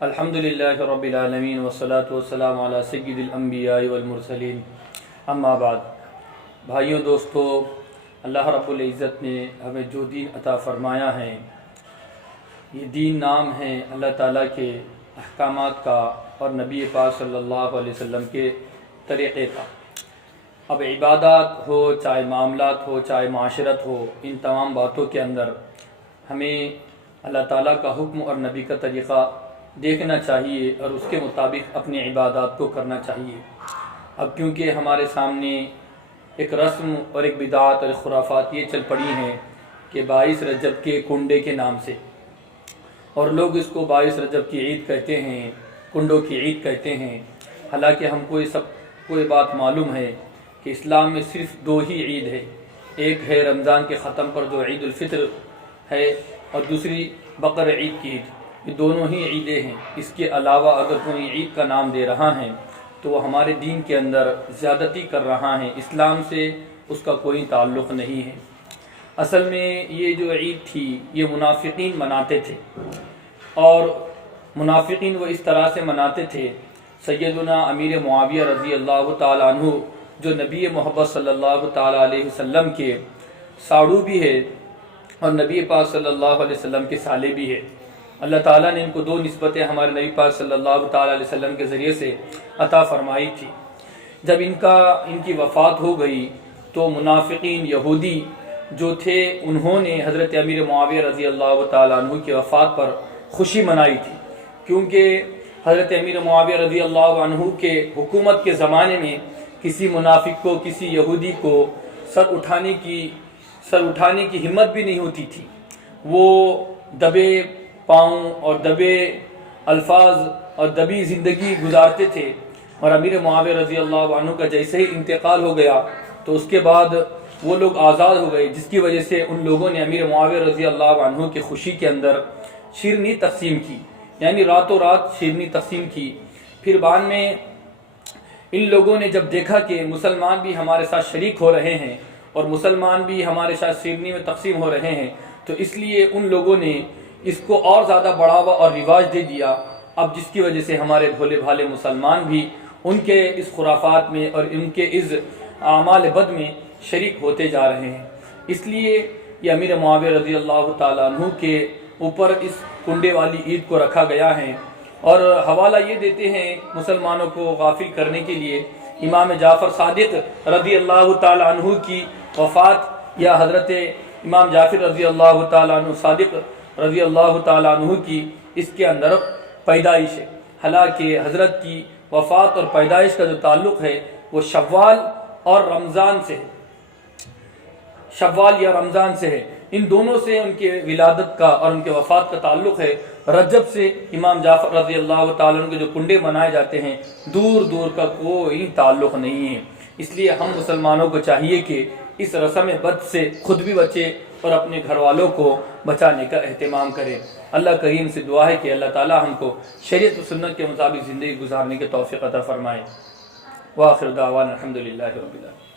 الحمدللہ رب العالمین والصلاة والسلام علی سید الانبیاء والمرسلین، اما بعد۔ بھائیوں دوستو، اللہ رب العزت نے ہمیں جو دین عطا فرمایا ہے، یہ دین نام ہے اللہ تعالیٰ کے احکامات کا اور نبی پاک صلی اللہ علیہ وسلم کے طریقے کا۔ اب عبادات ہو، چاہے معاملات ہو، چاہے معاشرت ہو، ان تمام باتوں کے اندر ہمیں اللہ تعالیٰ کا حکم اور نبی کا طریقہ دیکھنا چاہیے اور اس کے مطابق اپنی عبادات کو کرنا چاہیے۔ اب کیونکہ ہمارے سامنے ایک رسم اور ایک بدعت اور خرافات یہ چل پڑی ہیں کہ 22 رجب کے کنڈے کے نام سے، اور لوگ اس کو 22 رجب کی عید کہتے ہیں، کنڈوں کی عید کہتے ہیں۔ حالانکہ ہم کو یہ بات معلوم ہے کہ اسلام میں صرف 2 ہی عید ہے، ایک ہے رمضان کے ختم پر جو عید الفطر ہے، اور دوسری بقر عید کی عید۔ یہ دونوں ہی عیدیں ہیں۔ اس کے علاوہ اگر کوئی عید کا نام دے رہا ہے تو وہ ہمارے دین کے اندر زیادتی کر رہا ہے، اسلام سے اس کا کوئی تعلق نہیں ہے۔ اصل میں یہ جو عید تھی یہ منافقین مناتے تھے، اور منافقین وہ اس طرح سے مناتے تھے۔ سیدنا امیر معاویہ رضی اللہ تعالیٰ عنہ جو نبی محبت صلی اللہ تعالیٰ علیہ وسلم کے ساڑو بھی ہے اور نبی پاک صلی اللہ علیہ وسلم کے سالے بھی ہے، اللہ تعالیٰ نے ان کو 2 نسبتیں ہمارے نبی پاک صلی اللہ تعالیٰ علیہ وسلم کے ذریعے سے عطا فرمائی تھی۔ جب ان کی وفات ہو گئی تو منافقین یہودی جو تھے انہوں نے حضرت امیر معاویہ رضی اللہ تعالیٰ عنہ کی وفات پر خوشی منائی تھی، کیونکہ حضرت امیر معاویہ رضی اللہ عنہ کے حکومت کے زمانے میں کسی منافق کو، کسی یہودی کو سر اٹھانے کی ہمت بھی نہیں ہوتی تھی۔ وہ دبے پاؤں اور دبے الفاظ اور دبی زندگی گزارتے تھے، اور امیر معاویہ رضی اللہ عنہ کا جیسے ہی انتقال ہو گیا تو اس کے بعد وہ لوگ آزاد ہو گئے، جس کی وجہ سے ان لوگوں نے امیر معاویہ رضی اللہ عنہ کی خوشی کے اندر شیرنی تقسیم کی، یعنی راتوں رات شیرنی تقسیم کی۔ پھر بعد میں ان لوگوں نے جب دیکھا کہ مسلمان بھی ہمارے ساتھ شریک ہو رہے ہیں اور مسلمان بھی ہمارے ساتھ شیرنی میں تقسیم ہو رہے ہیں، تو اس لیے ان لوگوں نے اس کو اور زیادہ بڑھاوا اور رواج دے دیا، اب جس کی وجہ سے ہمارے بھولے بھالے مسلمان بھی ان کے اس خرافات میں اور ان کے اس اعمال بد میں شریک ہوتے جا رہے ہیں۔ اس لیے یہ امیر معاویہ رضی اللہ تعالیٰ عنہ کے اوپر اس کنڈے والی عید کو رکھا گیا ہے، اور حوالہ یہ دیتے ہیں مسلمانوں کو غافل کرنے کے لیے، امام جعفر صادق رضی اللہ تعالیٰ عنہ کی وفات یا حضرت امام جعفر رضی اللہ تعالیٰ عنہ صادق رضی اللہ تعالیٰ عنہ کی اس کے اندر پیدائش ہے۔ حالانکہ حضرت کی وفات اور پیدائش کا جو تعلق ہے وہ شوال اور رمضان سے ہے، شوال یا رمضان سے ہے، ان دونوں سے ان کے ولادت کا اور ان کے وفات کا تعلق ہے۔ رجب سے امام جعفر رضی اللہ تعالیٰ عنہ کے جو کنڈے منائے جاتے ہیں دور دور کا کوئی تعلق نہیں ہے۔ اس لیے ہم مسلمانوں کو چاہیے کہ اس رسم بد سے خود بھی بچے اور اپنے گھر والوں کو بچانے کا اہتمام کرے۔ اللہ کریم سے دعا ہے کہ اللہ تعالی ہم کو شریعت و سنت کے مطابق زندگی گزارنے کے توفیق عطا فرمائے۔ وآخر دعوانا الحمدللہ رب العالمین۔